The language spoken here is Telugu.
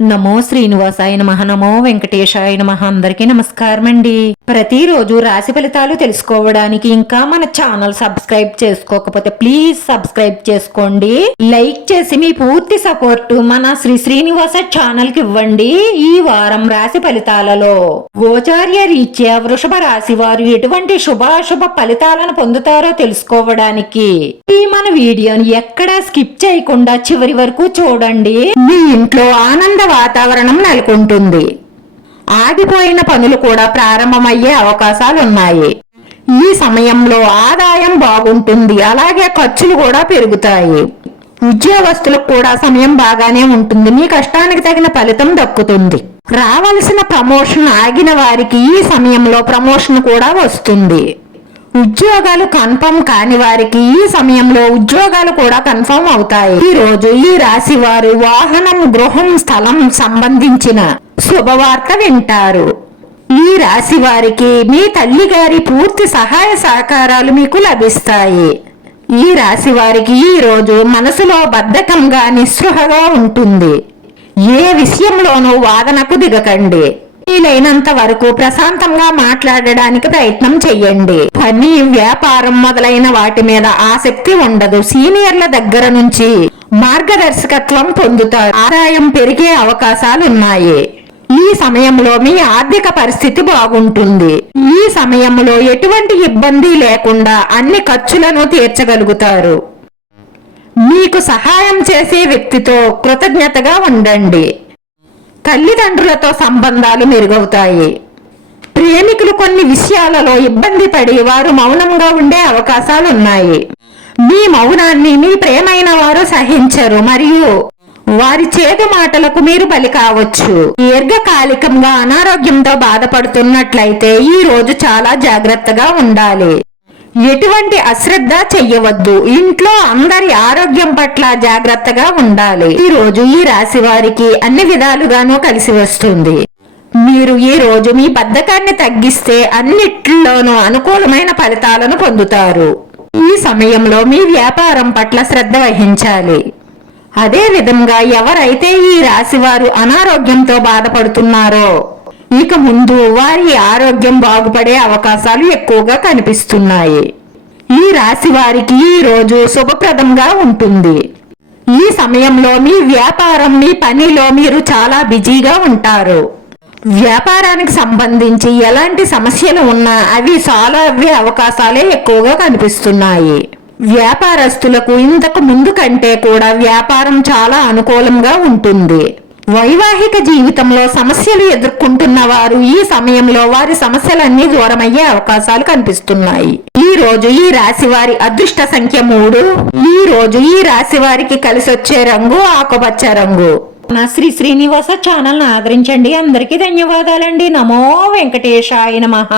నమో శ్రీనివాసాయ నమః. నమో వెంకటేశాయ నమః. అందరికీ నమస్కారం అండి. ప్రతిరోజు రాశి ఫలితాలు తెలుసుకోవడానికి ఇంకా మన ఛానల్ సబ్స్క్రైబ్ చేసుకోకపోతే ప్లీజ్ సబ్స్క్రైబ్ చేసుకోండి. లైక్ చేసి మీ పూర్తి సపోర్ట్ మన శ్రీనివాస ఛానల్ కి ఇవ్వండి. ఈ వారం రాశి ఫలితాలలో గోచార్య రీత్యా వృషభ రాశి వారు ఎటువంటి శుభాశుభ ఫలితాలను పొందుతారో తెలుసుకోవడానికి ఈ మన వీడియోని ఎక్కడా స్కిప్ చేయకుండా చివరి వరకు చూడండి. మీ ఇంట్లో ఆనంద వాతావరణం నెలకొంటుంది. ఆగిపోయిన పనులు కూడా ప్రారంభమయ్యే అవకాశాలున్నాయి. ఈ సమయంలో ఆదాయం బాగుంటుంది, అలాగే ఖర్చులు కూడా పెరుగుతాయి. ఉద్యోగస్తులకు కూడా సమయం బాగానే ఉంటుంది. మీ కష్టానికి తగిన ఫలితం దక్కుతుంది. రావలసిన ప్రమోషన్ ఆగిన వారికి ఈ సమయంలో ప్రమోషన్ కూడా వస్తుంది. ఉద్యోగాలు కన్ఫర్మ్ కాని వారికి ఈ సమయంలో ఉద్యోగాలు కూడా కన్ఫర్మ్ అవుతాయి. ఈ రోజు ఈ రాశి వారు వాహనం, గృహం, స్థలం సంబంధించిన శుభవార్త వింటారు. ఈ రాశి వారికి మీ తల్లి గారి పూర్తి సహాయ సహకారాలు మీకు లభిస్తాయి. ఈ రాశి వారికి ఈ రోజు మనసులో బద్ధకంగా, నిస్పృహగా ఉంటుంది. ఏ విషయంలోనూ వాదనకు దిగకండి. వీలైనంత వరకు ప్రశాంతంగా మాట్లాడడానికి ప్రయత్నం చెయ్యండి. పని, వ్యాపారం మొదలైన వాటి మీద ఆసక్తి ఉండదు. సీనియర్ల దగ్గర నుంచి మార్గదర్శకత్వం పొందుతారు. ఆదాయం పెరిగే అవకాశాలున్నాయి. ఈ సమయంలో మీ ఆర్థిక పరిస్థితి బాగుంటుంది. ఈ సమయంలో ఎటువంటి ఇబ్బంది లేకుండా అన్ని ఖర్చులను తీర్చగలుగుతారు. మీకు సహాయం చేసే వ్యక్తితో కృతజ్ఞతగా ఉండండి. తల్లిదండ్రులతో సంబంధాలు మెరుగవుతాయి. ప్రేమికులు కొన్ని విషయాలలో ఇబ్బంది పడి వారు మౌనంగా ఉండే అవకాశాలున్నాయి. మీ మౌనాన్ని మీ ప్రేమైన వారు సహించరు మరియు వారి చేదు మాటలకు మీరు బలి కావచ్చు. దీర్ఘకాలికంగా అనారోగ్యంతో బాధపడుతున్నట్లయితే ఈ రోజు చాలా జాగ్రత్తగా ఉండాలి. ఎటువంటి అశ్రద్ధ చెయ్యవద్దు. ఇంట్లో అందరి ఆరోగ్యం పట్ల జాగ్రత్తగా ఉండాలి. ఈ రోజు ఈ రాశి వారికి అన్ని విధాలుగానూ కలిసి వస్తుంది. మీరు ఈ రోజు మీ బద్ధకాన్ని తగ్గిస్తే అన్నిట్లోనూ అనుకూలమైన ఫలితాలను పొందుతారు. ఈ సమయంలో మీ వ్యాపారం పట్ల శ్రద్ధ వహించాలి. అదే విధంగా ఎవరైతే ఈ రాశి వారు అనారోగ్యంతో బాధపడుతున్నారో ఇక ముందు వారి ఆరోగ్యం బాగుపడే అవకాశాలు ఎక్కువగా కనిపిస్తున్నాయి. ఈ రాశి వారికి ఈ రోజు శుభప్రదంగా ఉంటుంది. ఈ సమయంలో మీ వ్యాపారం, మీ పనిలో మీరు చాలా బిజీగా ఉంటారు. వ్యాపారానికి సంబంధించి ఎలాంటి సమస్యలు ఉన్నా అవి సాల్వ్ అయ్యే అవకాశాలే ఎక్కువగా కనిపిస్తున్నాయి. వ్యాపారస్తులకు ఇంతకు ముందు కంటే కూడా వ్యాపారం చాలా అనుకూలంగా ఉంటుంది. వైవాహిక జీవితంలో సమస్యలు ఎదుర్కొంటున్న వారు ఈ సమయంలో వారి సమస్యలన్నీ దూరమయ్యే అవకాశాలు కనిపిస్తున్నాయి. ఈ రోజు ఈ రాశి వారి అదృష్ట సంఖ్య 3. ఈ రోజు ఈ రాశి వారికి కలిసొచ్చే రంగు ఆకుపచ్చ రంగు. నా శ్రీనివాస ఛానల్ ఆదరించండి. అందరికీ ధన్యవాదాలండి. నమో వెంకటేశాయ నమః.